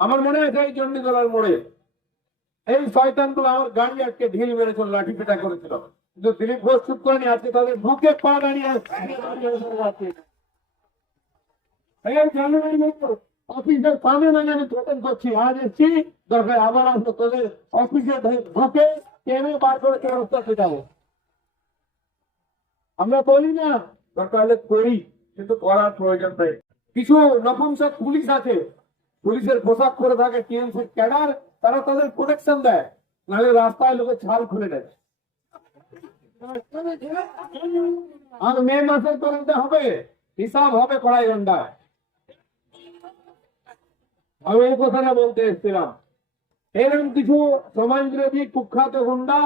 আমার মনে আছে এই চণ্ডীতলার মোড়ে এই শয়তানগুলো আমার গাড়ি আজকে ঢিল মেরেছিল, লাঠি পেটা করেছিল, কিন্তু দিলীপ ঘোষ চুপ করেনি। আজকে তাদের বুকে পা দাঁড়িয়ে অফিসের সামনে দাঁড়িয়ে আমি থ্রেটেন করছি, আজ এসছি, দরকার আবার আসবো, তোদের অফিসে ঢুকে টেনে বার করে ব্যবস্থা পেটাবো। আমরা বলি না, দরকার হলে করি, কিন্তু করার প্রয়োজন নেই। কিছু নপুংসক পুলিশ আছে, পুলিশের পোশাক করে থাকে, টিএমসি ক্যাডার, তারা তাদের প্রোটেকশন দেয়, নাহলে রাস্তায় লোকের ছাল খুলে দেয়। আর মে মাসের তদন্তে হবে, হিসাব হবে কড়াই গন্ডায়। আমি এই কথাটা বলতে এসেছিলাম, এরকম কিছু সমাজ বিরোধী কুখ্যাত গুন্ডা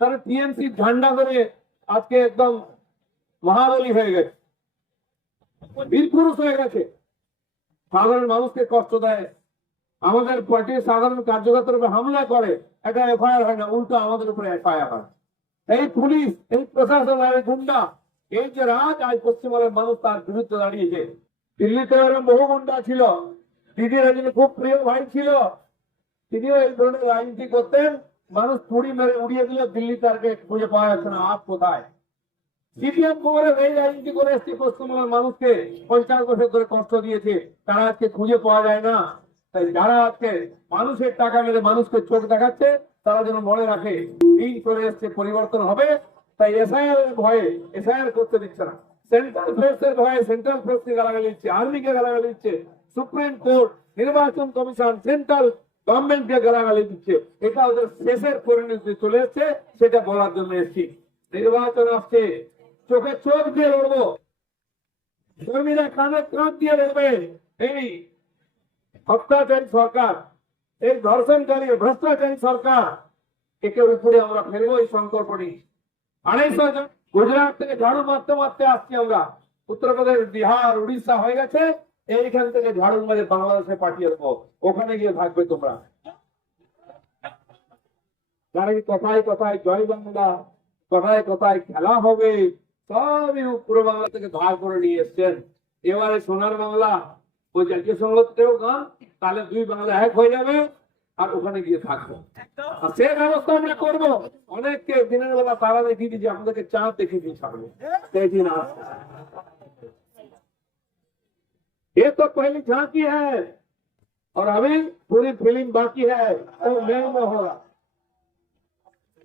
তারা টিএমসি ঝান্ডা ধরে আজকে একদম মহাবলী হয়ে গেছে, বীরপুরুষ হয়ে গেছে, সাধারণ মানুষকে কষ্ট দেয়, আমাদের পার্টির সাধারণ কার্যকর্তার উপরে হামলা করে, একটা এফআইআর হয় না, উল্টো আমাদের উপরে এফআইআর হয়। এই পুলিশ, এই প্রশাসন, এই গুন্ডা, এই যে রাজ, আজ পশ্চিমবঙ্গের মানুষ তার বিরুদ্ধে দাঁড়িয়েছে। দিল্লিতে এরকম বহু গুন্ডা ছিল, দিদির একজন খুব প্রিয় ভাই ছিল, তিনিও এই ধরনের রাজনীতি করতেন, মানুষ ছুরি মেরে উড়িয়ে দিল, দিল্লি তারকে খুঁজে পাওয়া যাচ্ছে না, আপ কোথায়। সিপিএম কংগ্রেস এই রাজনীতি করে এসছে, পশ্চিমবঙ্গের মানুষকে 50 বছর ধরে কষ্ট দিয়েছে, তারা আজকে খুঁজে পাওয়া যায় না। তাই যারা আজকে মানুষের টাকা মেরে মানুষকে চোখ দেখাচ্ছে, তারা যেন মনে রাখে দিন চলে এসছে, পরিবর্তন হবে। তাই এসআইআর ভয়ে এসআইআর করতে দিচ্ছে না, সেন্ট্রাল ফোর্সের ভয়ে সেন্ট্রাল ফোর্সকে গালাগালি দিচ্ছে, আর্মিকে গালাগালি দিচ্ছে, সুপ্রিম কোর্ট, নির্বাচন কমিশন, সেন্ট্রাল গভর্নমেন্টকে গালাগালি দিচ্ছে। এটা ওদের শেষের পরিণতি চলে এসছে, সেটা বলার জন্য এসেছি। নির্বাচন আসছে, চোখে চোখ দিয়ে লড়বো, কর্মীরা কাঁধে কাঁধ দিয়ে লড়বে। এই অত্যাচারী সরকার, এই ধর্ষণকারী ভ্রষ্টাচারী সরকার, একে উপরে আমরা ফেলবো এই সংকল্প নিয়ে। 250 জন গুজরাট থেকে ঝাড়ু মারতে মারতে আসছি আমরা, উত্তরপ্রদেশ, বিহার, উড়িষ্যা হয়ে গেছে, এইখান থেকে ঝাড়ু মারে বাংলাদেশে পাঠিয়ে দেবো, ওখানে গিয়ে থাকবে তোমরা। যারা কথায় কথায় জয় বাংলা, কথায় কথায় খেলা হবে, সবই পূর্ব বাংলা থেকে ধার করে নিয়ে এসছেন। এবারে সোনার বাংলা, ওই জাতীয় সংগঠনেরও গান, তাহলে 2 বাংলা এক হয়ে যাবে, আর ওখানে গিয়ে থাকবো। আর সে ব্যবস্থা আমরা করবো। অনেককে দিনের বেলা তারা দেখিয়ে দিয়েছি, আমাদেরকে চাঁদ দেখিয়ে দিয়ে ছাড়বো, সেই দিন আসবে। ये तो पहली झांकी है और अभी पूरी फिल्म बाकी है, और मैं में होगा।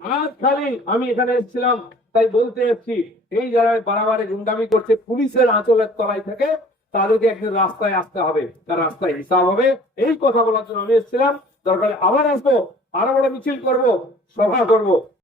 আজ খালি আমি এখানে এসেছিলাম, তাই বলতে এসেছি, এই যারা বাড়াবাড়ি গুন্ডামি করছে পুলিশের আঁচলের তলায় থেকে, তাদেরকে একদিন রাস্তায় আসতে হবে, তার রাস্তায় হিসাব হবে, এই কথা বলার জন্য আমি এসেছিলাম। দরকার আবার আসবো, আরো বড় মিছিল করব, সভা করব।